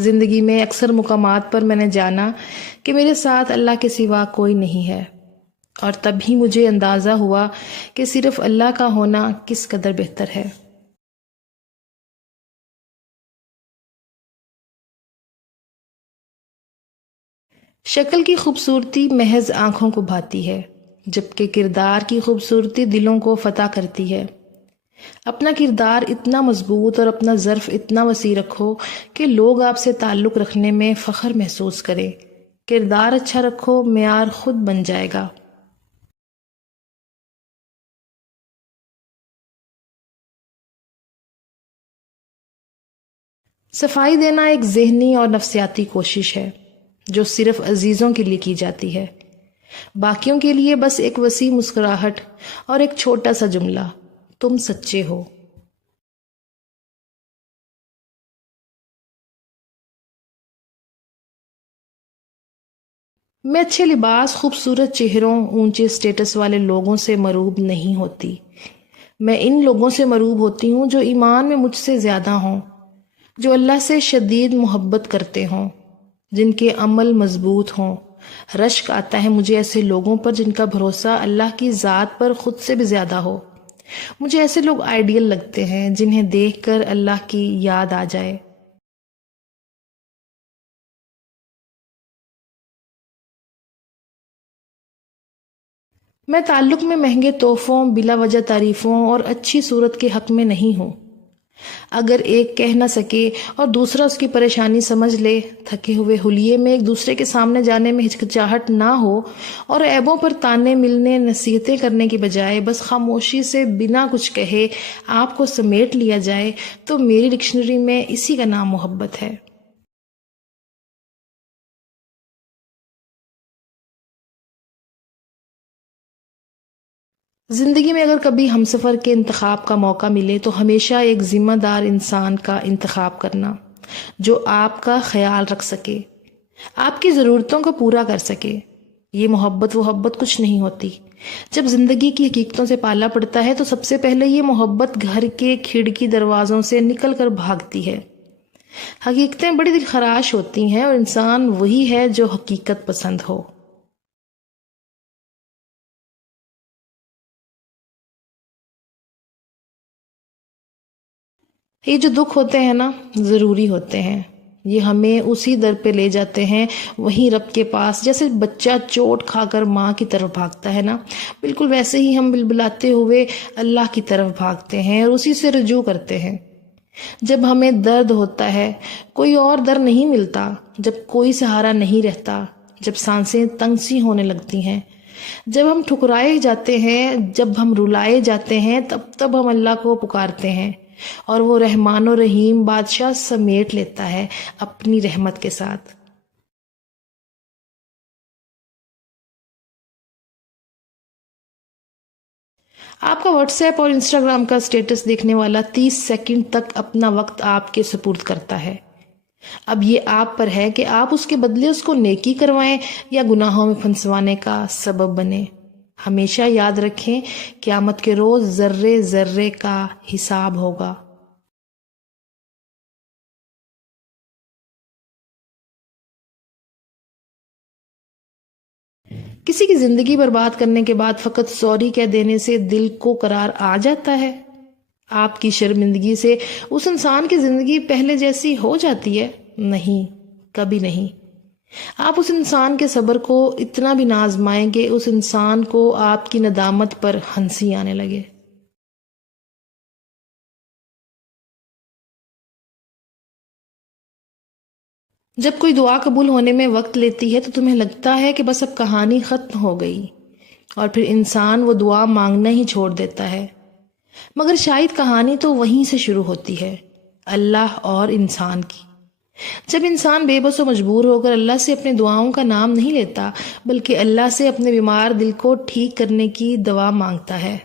زندگی میں اکثر مقامات پر میں نے جانا کہ میرے ساتھ اللہ کے سوا کوئی نہیں ہے، اور تب ہی مجھے اندازہ ہوا کہ صرف اللہ کا ہونا کس قدر بہتر ہے۔ شکل کی خوبصورتی محض آنکھوں کو بھاتی ہے، جبکہ کردار کی خوبصورتی دلوں کو فتح کرتی ہے۔ اپنا کردار اتنا مضبوط اور اپنا ظرف اتنا وسیع رکھو کہ لوگ آپ سے تعلق رکھنے میں فخر محسوس کریں۔ کردار اچھا رکھو، معیار خود بن جائے گا۔ صفائی دینا ایک ذہنی اور نفسیاتی کوشش ہے جو صرف عزیزوں کے لیے کی جاتی ہے۔ باقیوں کے لیے بس ایک وسیع مسکراہٹ اور ایک چھوٹا سا جملہ، تم سچے ہو۔ میں اچھے لباس، خوبصورت چہروں، اونچے سٹیٹس والے لوگوں سے مروب نہیں ہوتی۔ میں ان لوگوں سے مروب ہوتی ہوں جو ایمان میں مجھ سے زیادہ ہوں، جو اللہ سے شدید محبت کرتے ہوں، جن کے عمل مضبوط ہوں۔ رشک آتا ہے مجھے ایسے لوگوں پر جن کا بھروسہ اللہ کی ذات پر خود سے بھی زیادہ ہو۔ مجھے ایسے لوگ آئیڈیل لگتے ہیں جنہیں دیکھ کر اللہ کی یاد آ جائے۔ میں تعلق میں مہنگے تحفوں، بلا وجہ تعریفوں اور اچھی صورت کے حق میں نہیں ہوں۔ اگر ایک کہہ نہ سکے اور دوسرا اس کی پریشانی سمجھ لے، تھکے ہوئے حلیے میں ایک دوسرے کے سامنے جانے میں ہچکچاہٹ نہ ہو، اور عیبوں پر تانے ملنے، نصیحتیں کرنے کی بجائے بس خاموشی سے بنا کچھ کہے آپ کو سمیٹ لیا جائے، تو میری ڈکشنری میں اسی کا نام محبت ہے۔ زندگی میں اگر کبھی ہمسفر کے انتخاب کا موقع ملے تو ہمیشہ ایک ذمہ دار انسان کا انتخاب کرنا، جو آپ کا خیال رکھ سکے، آپ کی ضرورتوں کو پورا کر سکے۔ یہ محبت کچھ نہیں ہوتی۔ جب زندگی کی حقیقتوں سے پالا پڑتا ہے تو سب سے پہلے یہ محبت گھر کے کھڑکی دروازوں سے نکل کر بھاگتی ہے۔ حقیقتیں بڑی دلخراش ہوتی ہیں، اور انسان وہی ہے جو حقیقت پسند ہو۔ یہ جو دکھ ہوتے ہیں نا، ضروری ہوتے ہیں۔ یہ ہمیں اسی در پہ لے جاتے ہیں، وہیں رب کے پاس۔ جیسے بچہ چوٹ کھا کر ماں کی طرف بھاگتا ہے نا، بالکل ویسے ہی ہم بلبلاتے ہوئے اللہ کی طرف بھاگتے ہیں اور اسی سے رجوع کرتے ہیں۔ جب ہمیں درد ہوتا ہے، کوئی اور در نہیں ملتا، جب کوئی سہارا نہیں رہتا، جب سانسیں تنگ سی ہونے لگتی ہیں، جب ہم ٹھکرائے جاتے ہیں، جب ہم رلائے جاتے ہیں، تب ہم اللہ کو پکارتے ہیں، اور وہ رحمان و رحیم بادشاہ سمیٹ لیتا ہے اپنی رحمت کے ساتھ۔ آپ کا واٹس ایپ اور انسٹاگرام کا سٹیٹس دیکھنے والا 30 سیکنڈ تک اپنا وقت آپ کے سپرد کرتا ہے۔ اب یہ آپ پر ہے کہ آپ اس کے بدلے اس کو نیکی کروائیں یا گناہوں میں پھنسوانے کا سبب بنے۔ ہمیشہ یاد رکھیں، قیامت کے روز ذرے ذرے کا حساب ہوگا۔ کسی کی زندگی برباد کرنے کے بعد فقط سوری کہہ دینے سے دل کو قرار آ جاتا ہے؟ آپ کی شرمندگی سے اس انسان کی زندگی پہلے جیسی ہو جاتی ہے؟ نہیں، کبھی نہیں۔ آپ اس انسان کے صبر کو اتنا بھی نہ آزمائیں کہ اس انسان کو آپ کی ندامت پر ہنسی آنے لگے۔ جب کوئی دعا قبول ہونے میں وقت لیتی ہے تو تمہیں لگتا ہے کہ بس اب کہانی ختم ہو گئی، اور پھر انسان وہ دعا مانگنا ہی چھوڑ دیتا ہے۔ مگر شاید کہانی تو وہیں سے شروع ہوتی ہے، اللہ اور انسان کی۔ جب انسان بے بس و مجبور ہو کر اللہ سے اپنے دعاؤں کا نام نہیں لیتا، بلکہ اللہ سے اپنے بیمار دل کو ٹھیک کرنے کی دعا مانگتا ہے۔